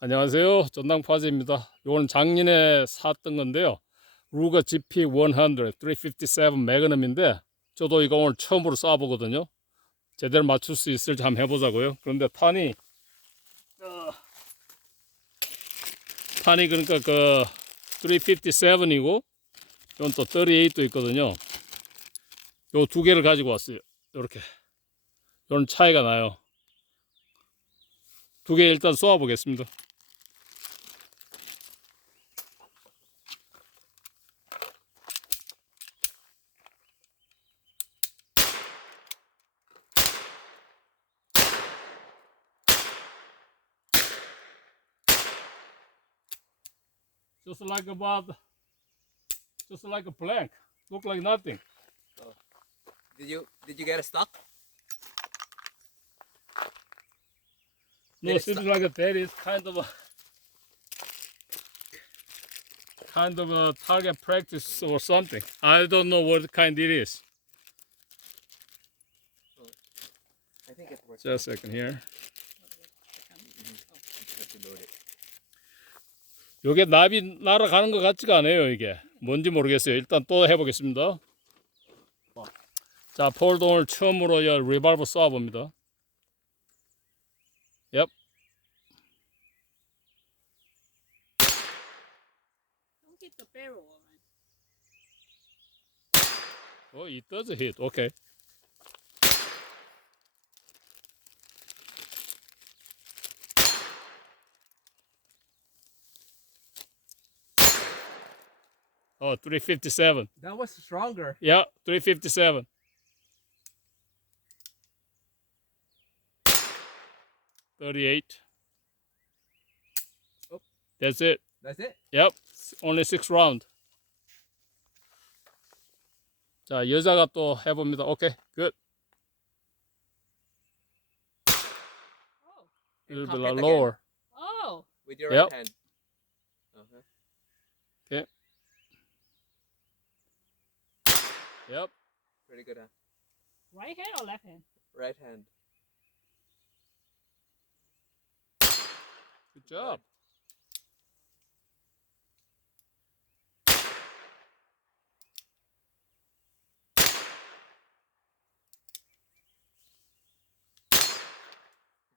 안녕하세요. 전당파즈입니다. 이거는 작년에 샀던 건데요. 루가 GP100 357 매그넘인데 저도 이거 오늘 처음으로 쏴보거든요. 제대로 맞출 수 있을지 한번 해보자고요. 그런데 탄이 어, 탄이 그러니까 그 357이고 이건 또 38도 있거든요. 요 두 개를 가지고 왔어요. 이렇게 이런 차이가 나요. 두 개 일단 쏘아 보겠습니다. Just like about, just like a blank. Look like nothing. Did you did you get a stock? No, Yes. seems like that is kind of a kind of a target practice or something. I don't know what kind it is. I think it works. Just a second here. 요게 나비 날아가는 것 같지가 않아요, 이게. 뭔지 모르겠어요. 일단 또 해보겠습니다. 자, 오늘 처음으로 이 리발버 쏴봅니다. Man. Oh, it does hit. Okay. Oh, 357. That was stronger. Yeah, 357. Thirty-eight. Oh. That's it. That's it. Yep, only six round. 자, 여자가 또 해봅니다. 오케이, good. Oh. A little Cock bit it again. lower. Oh. With your Yep. right hand. Yep. Pretty good. Huh? Right hand or left hand? Right hand. Good job.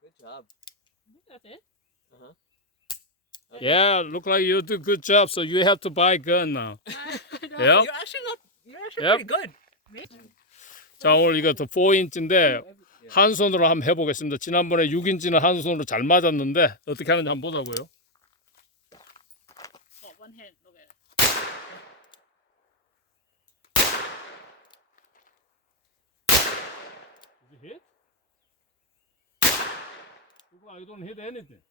Good job. I think that's it. Uh-huh. Yeah, look like you do good job. So you have to buy a gun now. I don't Yep. You're actually Yep. pretty good. 자, 오늘 이거 더 4인치인데 know. 한 손으로 한번 해보겠습니다. 지난번에 6인치는 한 손으로 잘 맞았는데 어떻게 하는지 한번 보자고요. Oh, one hand. Look at it. Did it hit? Look like you don't hit anything.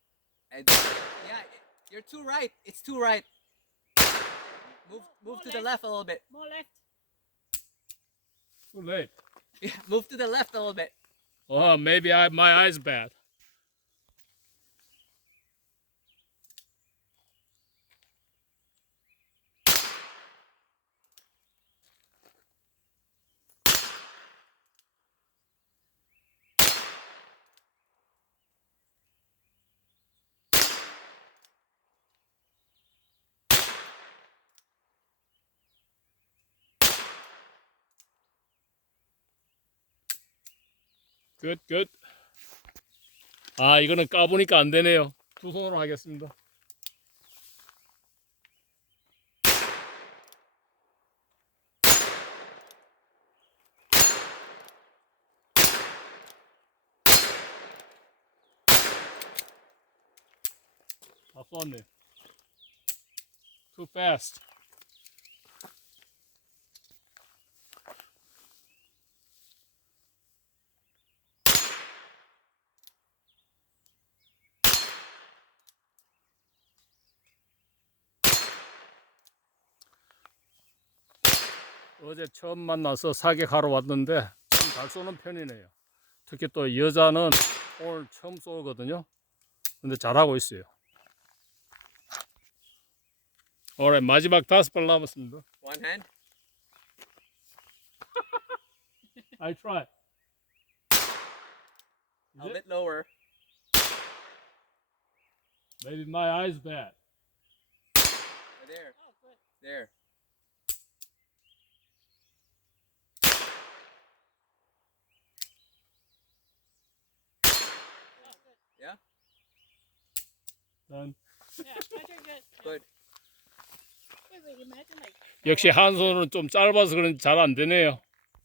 And yeah, it- you're too right. It's too right. Move move to the left a little bit. More left. Too late. Yeah, move to the left a little bit. Oh, maybe I my eyes bad. Good, good. 아, 이거는 까보니까 안 되네요. 두 손으로 하겠습니다. 다 쏘았네. Too fast. 어제 처음 만나서 사격하러 왔는데 참잘 쏘는 편이네요. 특히 또 여자는 오늘 처음 쏘거든요. 근데 잘하고 있어요. 올해 마지막 다섯 발 남았습니다. One hand. I try. A bit lower. Maybe my eyes bad. There. There. Oh, good. 난 good. 역시 한 손은 좀 짧아서 그런지 잘 안 되네요.